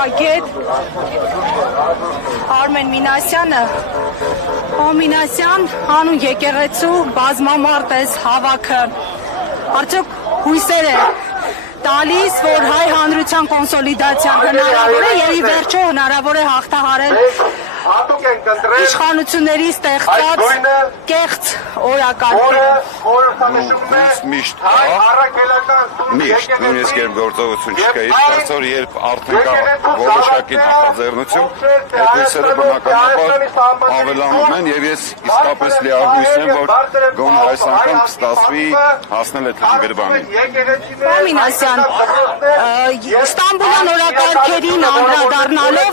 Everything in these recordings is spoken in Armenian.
քաղաքագետ Արմեն Մինասյանը, Մինասյան, հանուն եկեղեցու բազմամարդ ես հավաքը, արդյոք հույսեր է տալիս, որ հայ հանրության կոնսոլիդացիան հնարավոր է եւ ի վերջո հնարավոր է հաղթահարել իշխանությունների ստեղծած կեղծ օրակարգերը։ Միշտ նույնիսկ երբ գործողություն չկա, այսօր երբ արդեն կա որոշակի նախաձեռնություն, այդ հույսերը բնականաբար ավելանում են եւ ես իսկապես լիահույս եմ, որ գոնե այս անգամ կստացվի հասնել այդ հանգրվանին։ Մինասյան, Ստամբուլյան օրակարգերին անդրադառնալով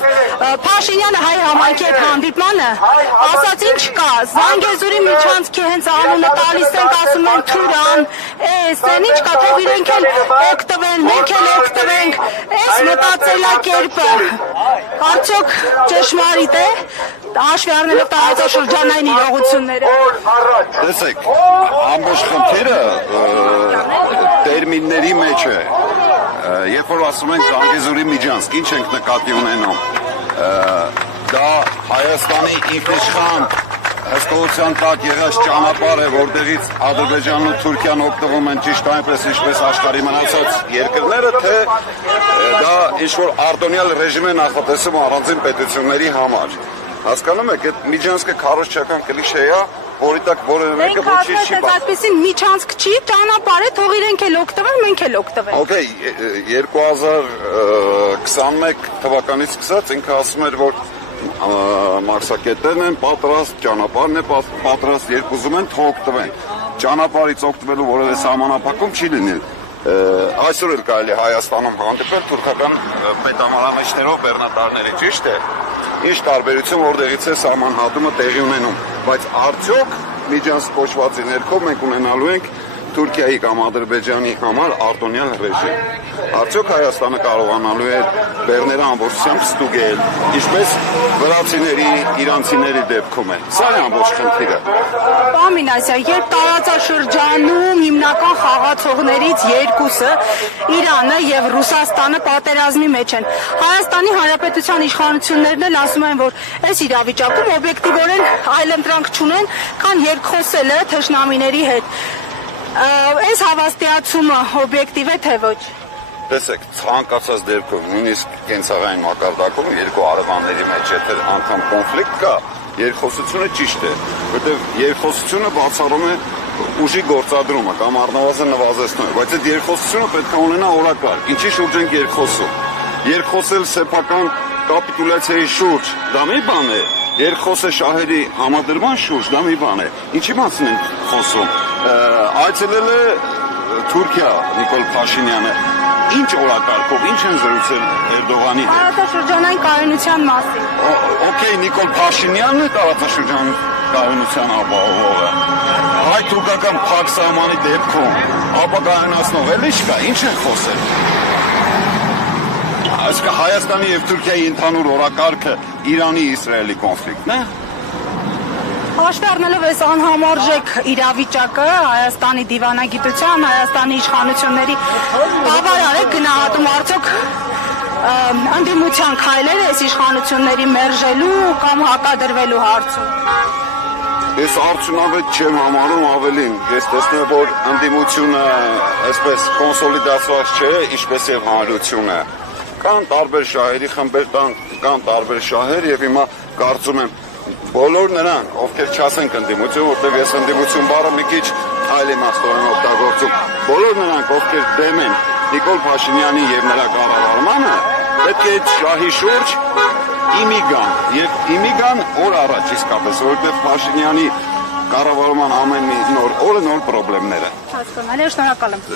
Փաշինյանը հայ համայնքի հետ հանդիպմանը ասաց ինչ կա, Զանգեզուրի միջանցքի հենց անունը տալիս ենք, ասում են Թուրան, են ինչ կա, թող իրենք էլ օգտվեն, մենք էլ օգտվենք, այս մտածելակերպը արդյոք ճշմարիտ է, հաշվի առնելով տարածաշրջանային իրողությունները։ Տեսեք, ամբողջ խնդիրը տերմինների մեջ է, երբ որ ասում ենք Զանգեզուրի միջանցք, ինչ ենք նկատի ունենում, դա Հայաստանի ինքնիշխան հսկողության տակ եղած ճանապարհ է, որտեղից Ադրբեջանն ու Թուրքիան օգտվում են ճիշտ այնպես, ինչպես աշխարհի մնացած երկրները, թե դա ինչ-որ արտոնյալ ռեժիմ է նախատեսում առանձին պետությունների համար։ Հասկանում եք, այդ միջանցքը քարոզչական կլիշե է, որի տակ որևէ մեկը ոչինչ չի բացում։ Այսպեսին միջանցք չի, ճանապարհ է, թող իրենք էլ օգտվեն, մենք էլ օգտվենք։ Okay, 2021 թվականից սկսած ինքը ասում էր, որ մարզակետերն են պատրաստ, ճանապարհն է պատրաստ, երբ ուզում են թող օգտվեն։ Ճանապարհից օգտվելու որևէ սահմանափակում չի լինել։ Այսօր էլ կարելի է Հայաստանում հանդիպել թուրքական պետամարամեջներով բեռնատարների, ճիշտ է։ Ինչ տարբերություն որտեղից է սահմանհատումը տեղի ունենում, բայց արդյոք միջանցք կոչվածի ներքո մենք ունենալու ենք Թուրքիայի կամ Ադրբեջանի համար արտոնյալ ռեժիմ։ Արդյոք Հայաստանը կարողանալու է բեռները ամբողջությամբ ստուգել, ինչպես վրացիների, իրանցիների դեպքում է։ Սա է ամբողջ խնդիրը։ Մինասյան, երբ տարածաշրջանում հիմնական խաղացողներից երկուսը Իրանը եւ Ռուսաստանը պատերազմի մեջ են, Հայաստանի Հանրապետության իշխանություններն էլ ասում են, որ այս իրավիճակում օբյեկտիվորեն այլընտրանք չունեն, քան երկխոսելը թշնամիների հետ։ Այս հավաստիացումը օբյեկտիվ է թե ոչ։ Տեսեք, ցանկացած դեպքում, նույնիսկ կենցաղային մակարդակում երկու արևանների մեջ եթե անգամ կոնֆլիկտ կա, երկխոսությունը ճիշտ է, որտեղ երկխոսությունը բացառում է ուժի գործադրումը կամ առնվազն նվազեցնում է, բայց այդ երկխոսությունը պետք է ունենա օրակարգ։ Ինչի շուրջ ենք երկխոսում։ Երկխոսել սեփական կապիտուլյացիայի շուրջ, դա մի բան է, երկխոսը շահերի համադրման շուրջ, դա մի բան է։ Ինչի մասին ենք խոսում։ Այցելել է Թուրքիա Նիկոլ Փաշինյանը, ինչ օրակարգով, ինչ են զրուցել Էրդողանի հետ։ Տարածաշրջանային կայունության մասին։ Okay, Նիկոլ Փաշինյանն է տարածաշրջանային կայունության ապահովողը։ Հայ-թուրքական փակ սահմանի դեպքում ապակայունացնող էլի չկա, ինչ են խոսել։ Այսինքն Հայաստանի եւ Թուրքիայի ընդհանուր օրակարգը Իրանի-Իսրայելի կոնֆլիկտն է։ Հաշվի առնելով այս անհամարժեք իրավիճակը Հայաստանի դիվանագիտության, Հայաստանի իշխանությունների բավարար է գնահատում արդյոք ընդդիմության քայլերը այս իշխանությունների մերժելու կամ հակադրվելու հարցում։ Ես արդյունավետ չեմ համարում, ավելին, ես տեսնում եմ, որ ընդդիմությունը այսպես կոնսոլիդացված չէ, ինչպես եւ հանրությունը։ Կան տարբեր շահերի խմբեր, կան տարբեր շահեր եւ հիմա կարծում եմ բոլոր նրան, ովքեր չասենք ընդդիմություն, որտեղ ես ընդդիմություն բառը մի քիչ այլ իմաստորեն օգտագործում, բոլոր նրանք, ովքեր դեմ են Նիկոլ Փաշինյանի եւ նրա կառավարմանը, պետք է այդ շահի շուրջ իմիգան եւ իմիգան օր առաջ իսկապես, որովհետեւ Փաշինյանի կառավարման ամեն նոր օրը նոր խնդիրներ են։ Հասկանալի է, շնորհակալ եմ։